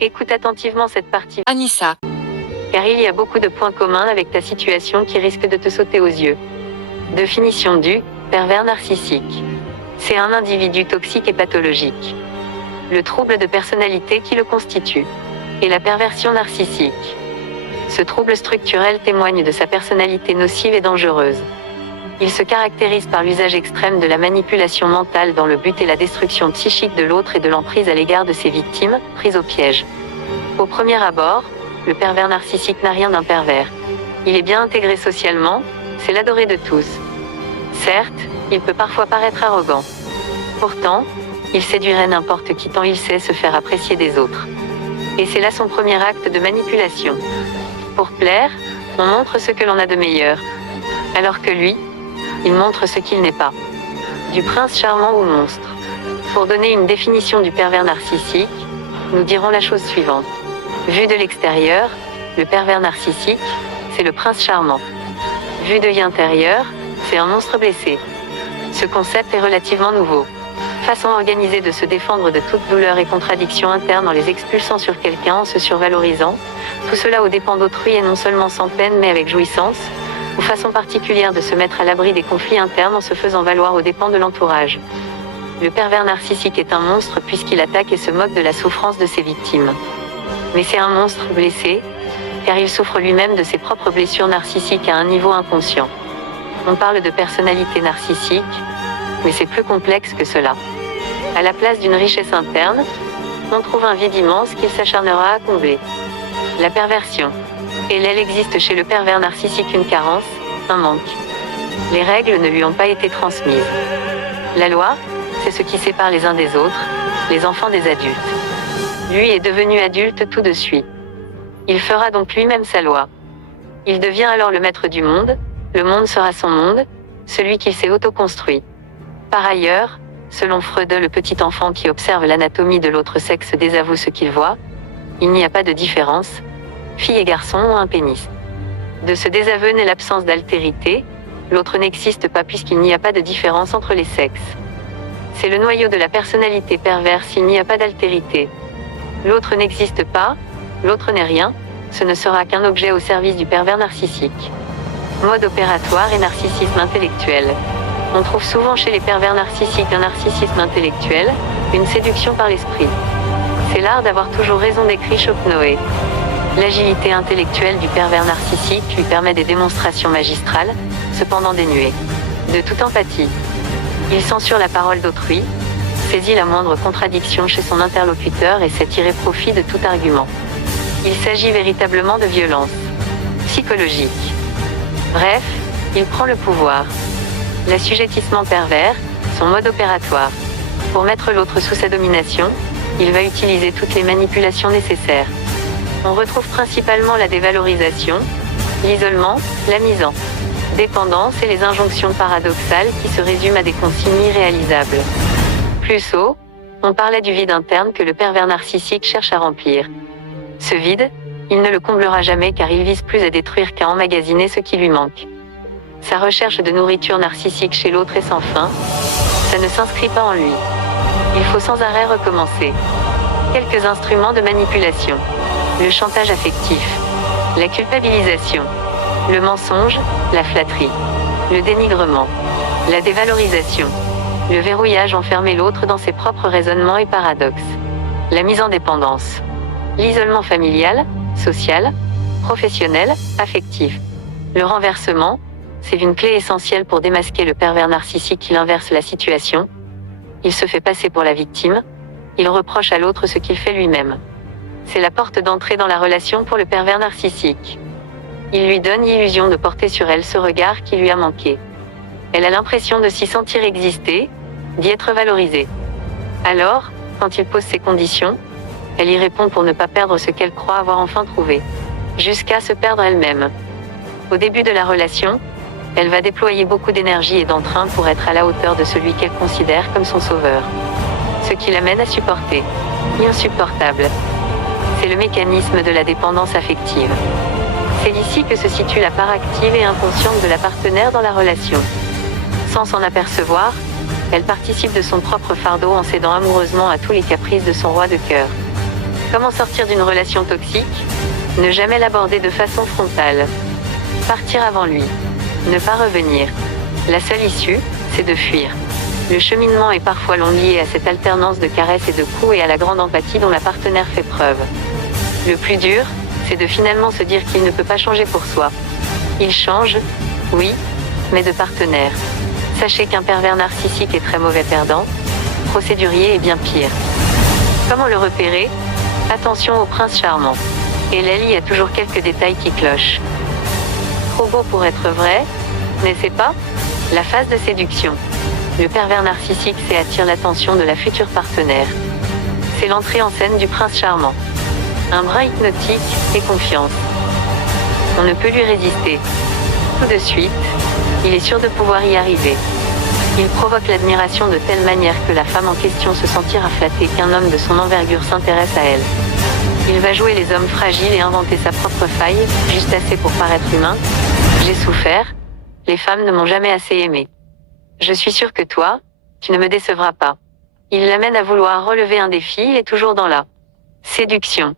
Écoute attentivement cette partie, Anissa. car il y a beaucoup de points communs avec ta situation qui risquent de te sauter aux yeux. Définition du pervers narcissique. C'est un individu toxique et pathologique. Le trouble de personnalité qui le constitue. Et la perversion narcissique. Ce trouble structurel témoigne de sa personnalité nocive et dangereuse. Il se caractérise par l'usage extrême de la manipulation mentale dans le but et la destruction psychique de l'autre et de l'emprise à l'égard de ses victimes, prises au piège. Au premier abord, le pervers narcissique n'a rien d'un pervers. Il est bien intégré socialement, c'est l'adoré de tous. Certes, il peut parfois paraître arrogant. Pourtant, il séduirait n'importe qui tant il sait se faire apprécier des autres. Et c'est là son premier acte de manipulation. Pour plaire, on montre ce que l'on a de meilleur. Alors que lui, il montre ce qu'il n'est pas. Du prince charmant au monstre. Pour donner une définition du pervers narcissique, nous dirons la chose suivante. Vu de l'extérieur, le pervers narcissique, c'est le prince charmant. Vu de l'intérieur, c'est un monstre blessé. Ce concept est relativement nouveau. Façon organisée de se défendre de toute douleur et contradiction interne en les expulsant sur quelqu'un en se survalorisant, tout cela aux dépens d'autrui et non seulement sans peine mais avec jouissance, ou façon particulière de se mettre à l'abri des conflits internes en se faisant valoir aux dépens de l'entourage. Le pervers narcissique est un monstre puisqu'il attaque et se moque de la souffrance de ses victimes. Mais c'est un monstre blessé, car il souffre lui-même de ses propres blessures narcissiques à un niveau inconscient. On parle de personnalité narcissique, mais c'est plus complexe que cela. À la place d'une richesse interne, on trouve un vide immense qu'il s'acharnera à combler. La perversion. Et elle existe chez le pervers narcissique une carence, un manque. Les règles ne lui ont pas été transmises. La loi, c'est ce qui sépare les uns des autres, les enfants des adultes. Lui est devenu adulte tout de suite. Il fera donc lui-même sa loi. Il devient alors le maître du monde, le monde sera son monde, celui qu'il s'est autoconstruit. Par ailleurs, selon Freud, le petit enfant qui observe l'anatomie de l'autre sexe désavoue ce qu'il voit. Il n'y a pas de différence. Fille et garçon ont un pénis. De ce désaveu naît l'absence d'altérité, l'autre n'existe pas puisqu'il n'y a pas de différence entre les sexes. C'est le noyau de la personnalité perverse s'il n'y a pas d'altérité. L'autre n'existe pas, l'autre n'est rien, ce ne sera qu'un objet au service du pervers narcissique. Mode opératoire et narcissisme intellectuel. On trouve souvent chez les pervers narcissiques un narcissisme intellectuel, une séduction par l'esprit. C'est l'art d'avoir toujours raison, décrit Schopenhauer. L'agilité intellectuelle du pervers narcissique lui permet des démonstrations magistrales, cependant dénuées de toute empathie. Il censure la parole d'autrui, saisit la moindre contradiction chez son interlocuteur et sait tirer profit de tout argument. Il s'agit véritablement de violence psychologique. Bref, il prend le pouvoir. L'assujettissement pervers, son mode opératoire. Pour mettre l'autre sous sa domination, il va utiliser toutes les manipulations nécessaires. On retrouve principalement la dévalorisation, l'isolement, la mise en dépendance et les injonctions paradoxales qui se résument à des consignes irréalisables. Plus haut, on parlait du vide interne que le pervers narcissique cherche à remplir. Ce vide, il ne le comblera jamais car il vise plus à détruire qu'à emmagasiner ce qui lui manque. Sa recherche de nourriture narcissique chez l'autre est sans fin, ça ne s'inscrit pas en lui. Il faut sans arrêt recommencer. Quelques instruments de manipulation. Le chantage affectif, la culpabilisation, le mensonge, la flatterie, le dénigrement, la dévalorisation, le verrouillage, enfermer l'autre dans ses propres raisonnements et paradoxes, la mise en dépendance, l'isolement familial, social, professionnel, affectif, le renversement, c'est une clé essentielle pour démasquer le pervers narcissique. Qui inverse la situation, il se fait passer pour la victime, il reproche à l'autre ce qu'il fait lui-même. C'est la porte d'entrée dans la relation pour le pervers narcissique. Il lui donne l'illusion de porter sur elle ce regard qui lui a manqué. Elle a l'impression de s'y sentir exister, d'y être valorisée. Alors, quand il pose ses conditions, elle y répond pour ne pas perdre ce qu'elle croit avoir enfin trouvé. Jusqu'à se perdre elle-même. Au début de la relation, elle va déployer beaucoup d'énergie et d'entrain pour être à la hauteur de celui qu'elle considère comme son sauveur. Ce qui l'amène à supporter l'insupportable. C'est le mécanisme de la dépendance affective. C'est ici que se situe la part active et inconsciente de la partenaire dans la relation. Sans s'en apercevoir, elle participe de son propre fardeau en cédant amoureusement à tous les caprices de son roi de cœur. Comment sortir d'une relation toxique? Ne jamais l'aborder de façon frontale. Partir avant lui. Ne pas revenir. La seule issue, c'est de fuir. Le cheminement est parfois long lié à cette alternance de caresses et de coups et à la grande empathie dont la partenaire fait preuve. Le plus dur, c'est de finalement se dire qu'il ne peut pas changer pour soi. Il change, oui, mais de partenaire. Sachez qu'un pervers narcissique est très mauvais perdant, procédurier est bien pire. Comment le repérer? Attention au prince charmant. Et il y a toujours quelques détails qui clochent. Trop beau pour être vrai, n'est-ce pas? La phase de séduction. Le pervers narcissique attire l'attention de la future partenaire. C'est l'entrée en scène du prince charmant. Un brin hypnotique et confiance. On ne peut lui résister. Tout de suite, il est sûr de pouvoir y arriver. Il provoque l'admiration de telle manière que la femme en question se sentira flattée qu'un homme de son envergure s'intéresse à elle. Il va jouer les hommes fragiles et inventer sa propre faille, juste assez pour paraître humain. J'ai souffert, les femmes ne m'ont jamais assez aimé. Je suis sûr que toi, tu ne me décevras pas. Il l'amène à vouloir relever un défi et toujours dans la séduction.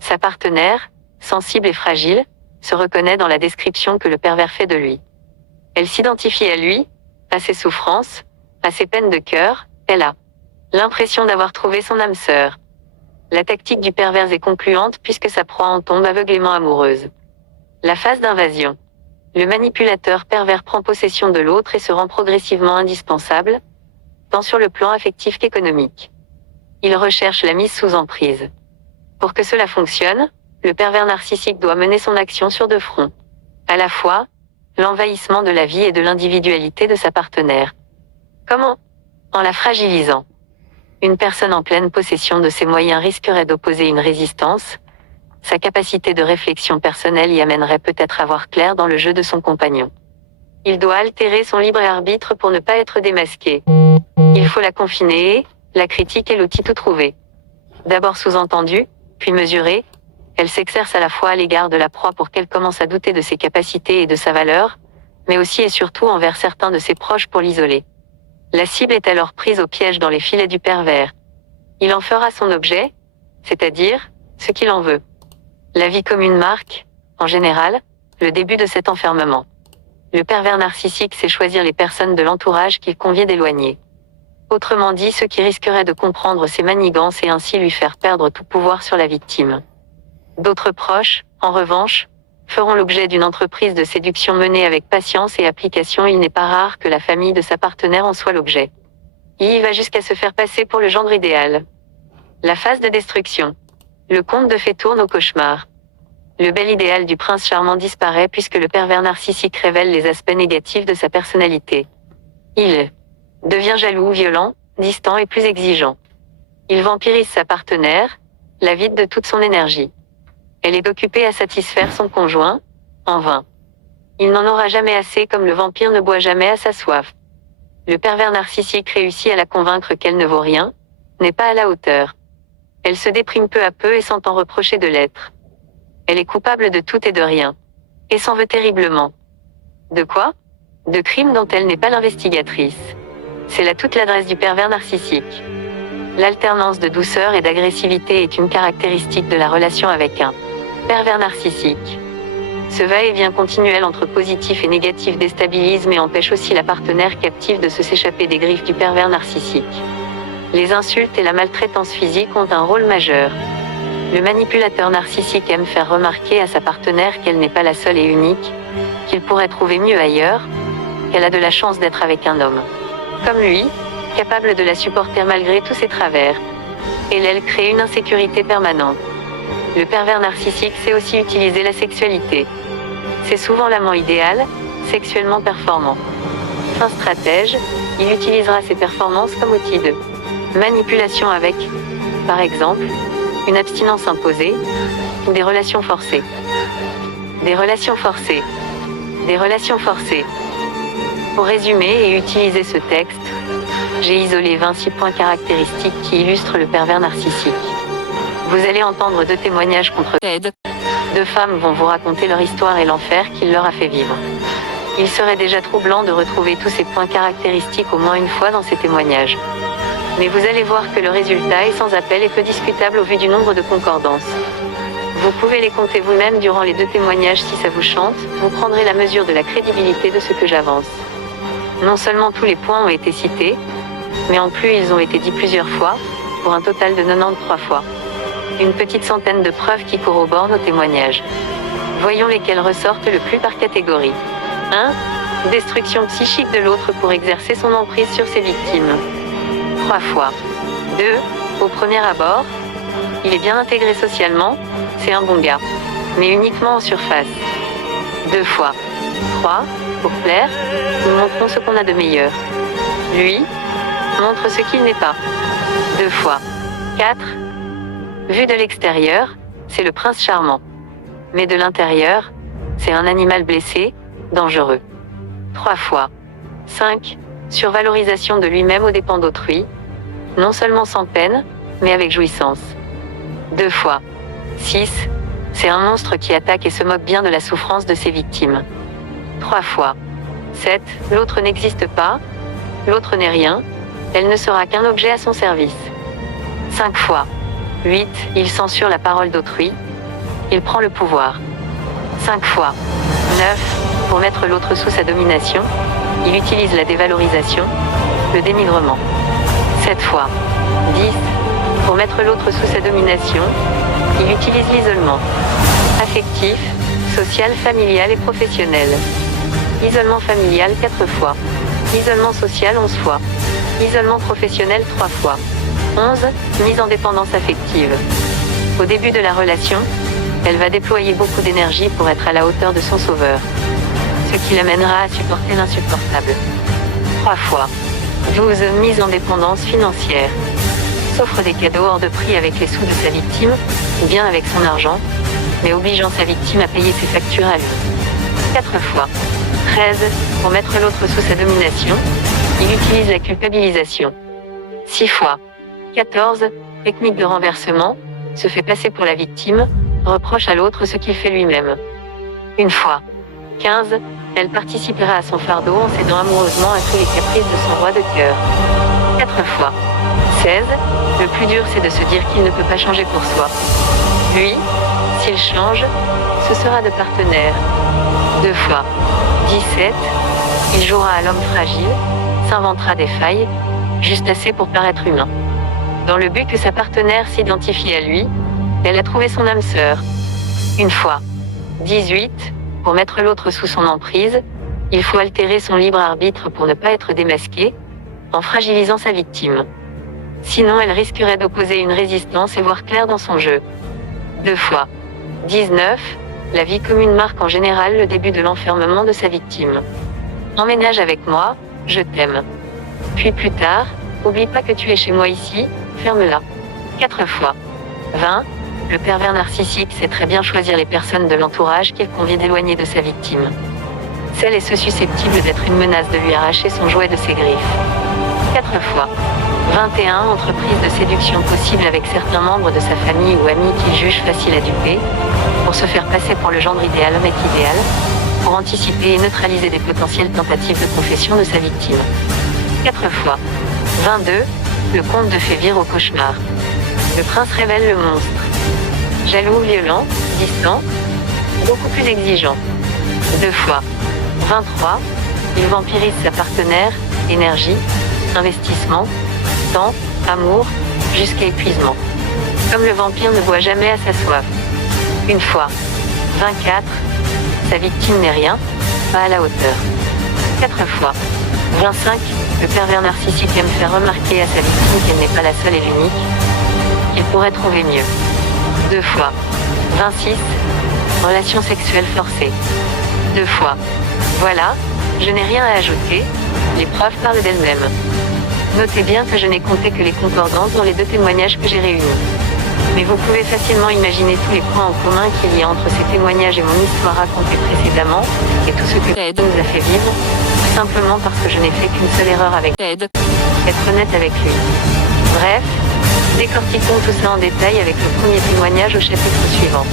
Sa partenaire, sensible et fragile, se reconnaît dans la description que le pervers fait de lui. Elle s'identifie à lui, à ses souffrances, à ses peines de cœur, elle a l'impression d'avoir trouvé son âme sœur. La tactique du pervers est concluante puisque sa proie en tombe aveuglément amoureuse. La phase d'invasion. Le manipulateur pervers prend possession de l'autre et se rend progressivement indispensable, tant sur le plan affectif qu'économique. Il recherche la mise sous emprise. Pour que cela fonctionne, le pervers narcissique doit mener son action sur deux fronts. À la fois, l'envahissement de la vie et de l'individualité de sa partenaire. Comment? En la fragilisant. Une personne en pleine possession de ses moyens risquerait d'opposer une résistance. Sa capacité de réflexion personnelle y amènerait peut-être à voir clair dans le jeu de son compagnon. Il doit altérer son libre arbitre pour ne pas être démasqué. Il faut la confiner, la critique est l'outil tout trouvé. D'abord sous-entendu, puis mesuré, elle s'exerce à la fois à l'égard de la proie pour qu'elle commence à douter de ses capacités et de sa valeur, mais aussi et surtout envers certains de ses proches pour l'isoler. La cible est alors prise au piège dans les filets du pervers. Il en fera son objet, c'est-à-dire, ce qu'il en veut. La vie commune marque, en général, le début de cet enfermement. Le pervers narcissique sait choisir les personnes de l'entourage qu'il convient d'éloigner. Autrement dit, ceux qui risqueraient de comprendre ses manigances et ainsi lui faire perdre tout pouvoir sur la victime. D'autres proches, en revanche, feront l'objet d'une entreprise de séduction menée avec patience et application. Il n'est pas rare que la famille de sa partenaire en soit l'objet. Il y va jusqu'à se faire passer pour le gendre idéal. La phase de destruction. Le conte de fées tourne au cauchemar. Le bel idéal du prince charmant disparaît puisque le pervers narcissique révèle les aspects négatifs de sa personnalité. Il devient jaloux, violent, distant et plus exigeant. Il vampirise sa partenaire, la vide de toute son énergie. Elle est occupée à satisfaire son conjoint, en vain. Il n'en aura jamais assez comme le vampire ne boit jamais à sa soif. Le pervers narcissique réussit à la convaincre qu'elle ne vaut rien, n'est pas à la hauteur. Elle se déprime peu à peu et s'entend reprocher de l'être. Elle est coupable de tout et de rien. Et s'en veut terriblement. De quoi? De crimes dont elle n'est pas l'investigatrice. C'est là toute l'adresse du pervers narcissique. L'alternance de douceur et d'agressivité est une caractéristique de la relation avec un pervers narcissique. Ce va-et-vient continuel entre positif et négatif déstabilise mais empêche aussi la partenaire captive de s'échapper des griffes du pervers narcissique. Les insultes et la maltraitance physique ont un rôle majeur. Le manipulateur narcissique aime faire remarquer à sa partenaire qu'elle n'est pas la seule et unique, qu'il pourrait trouver mieux ailleurs, qu'elle a de la chance d'être avec un homme comme lui, capable de la supporter malgré tous ses travers. Et elle crée une insécurité permanente. Le pervers narcissique sait aussi utiliser la sexualité. C'est souvent l'amant idéal, sexuellement performant. Fin stratège, il utilisera ses performances comme outil de manipulation avec, par exemple, une abstinence imposée, ou des relations forcées. Des relations forcées. Des relations forcées. Pour résumer et utiliser ce texte, j'ai isolé 26 points caractéristiques qui illustrent le pervers narcissique. Vous allez entendre 2 témoignages contre Ted. 2 femmes vont vous raconter leur histoire et l'enfer qu'il leur a fait vivre. Il serait déjà troublant de retrouver tous ces points caractéristiques au moins une fois dans ces témoignages. Mais vous allez voir que le résultat est sans appel et peu discutable au vu du nombre de concordances. Vous pouvez les compter vous-même durant les 2 témoignages si ça vous chante, vous prendrez la mesure de la crédibilité de ce que j'avance. Non seulement tous les points ont été cités, mais en plus ils ont été dits plusieurs fois, pour un total de 93 fois. Une petite centaine de preuves qui corroborent nos témoignages. Voyons lesquelles ressortent le plus par catégorie. 1. Destruction psychique de l'autre pour exercer son emprise sur ses victimes. 3 fois. 2. Au premier abord, il est bien intégré socialement, c'est un bon gars. Mais uniquement en surface. 2 fois. 3. Pour plaire, nous montrons ce qu'on a de meilleur. Lui montre ce qu'il n'est pas. 2 fois. 4. Vu de l'extérieur, c'est le prince charmant. Mais de l'intérieur, c'est un animal blessé, dangereux. 3 fois. 5. Survalorisation de lui-même aux dépens d'autrui. Non seulement sans peine, mais avec jouissance. 2 fois. 6. C'est un monstre qui attaque et se moque bien de la souffrance de ses victimes. 3 fois. 7. L'autre n'existe pas. L'autre n'est rien. Elle ne sera qu'un objet à son service. 5 fois. 8. Il censure la parole d'autrui. Il prend le pouvoir. 5 fois. 9. Pour mettre l'autre sous sa domination, il utilise la dévalorisation, le dénigrement. 7 fois. 10. Pour mettre l'autre sous sa domination, il utilise l'isolement. Affectif, social, familial et professionnel. Isolement familial 4 fois. Isolement social 11 fois. Isolement professionnel 3 fois. 11. Mise en dépendance affective. Au début de la relation, elle va déployer beaucoup d'énergie pour être à la hauteur de son sauveur. Ce qui l'amènera à supporter l'insupportable. 3 fois. 12. Mise en dépendance financière. S'offre des cadeaux hors de prix avec les sous de sa victime, ou bien avec son argent, mais obligeant sa victime à payer ses factures à lui. 4 fois. 13. Pour mettre l'autre sous sa domination, il utilise la culpabilisation. 6 fois. 14. Technique de renversement, se fait passer pour la victime, reproche à l'autre ce qu'il fait lui-même. 1 fois. 15. Elle participera à son fardeau en cédant amoureusement à tous les caprices de son roi de cœur. 4 fois. 16. Le plus dur c'est de se dire qu'il ne peut pas changer pour soi. Lui, s'il change, ce sera de partenaire. 2 fois. 17. Il jouera à l'homme fragile, s'inventera des failles, juste assez pour paraître humain. Dans le but que sa partenaire s'identifie à lui, elle a trouvé son âme sœur. 1 fois. 18. Pour mettre l'autre sous son emprise, il faut altérer son libre arbitre pour ne pas être démasqué, en fragilisant sa victime. Sinon elle risquerait d'opposer une résistance et voir clair dans son jeu. 2 fois. 19. La vie commune marque en général le début de l'enfermement de sa victime. Emménage avec moi, je t'aime. Puis plus tard, oublie pas que tu es chez moi ici, ferme-la. 4 fois. 20. Le pervers narcissique sait très bien choisir les personnes de l'entourage qu'il convient d'éloigner de sa victime. Celle et ceux susceptibles d'être une menace de lui arracher son jouet de ses griffes. 4 fois. 21. Entreprise de séduction possible avec certains membres de sa famille ou amis qu'il juge facile à duper, pour se faire passer pour le gendre idéal, mec idéal, pour anticiper et neutraliser des potentielles tentatives de confession de sa victime. 4 fois. 22. Le conte de fées vire au cauchemar. Le prince révèle le monstre. Jaloux, violent, distant, beaucoup plus exigeant. 2 fois. 23. Il vampirise sa partenaire, énergie, investissement, temps, amour, jusqu'à épuisement. Comme le vampire ne boit jamais à sa soif. 1 fois. 24. Sa victime n'est rien, pas à la hauteur. 4 fois. 25. Le pervers narcissique aime faire remarquer à sa victime qu'elle n'est pas la seule et l'unique, qu'il pourrait trouver mieux. 2 fois. 26. Relation sexuelle forcée. 2 fois. Voilà, je n'ai rien à ajouter, les preuves parlent d'elles-mêmes. Notez bien que je n'ai compté que les concordances dans les 2 témoignages que j'ai réunis. Mais vous pouvez facilement imaginer tous les points en commun qu'il y a entre ces témoignages et mon histoire racontée précédemment, et tout ce que Ted nous a fait vivre, simplement parce que je n'ai fait qu'une seule erreur avec Ted, être honnête avec lui. Bref, décortiquons tout ça en détail avec le premier témoignage au chapitre suivant.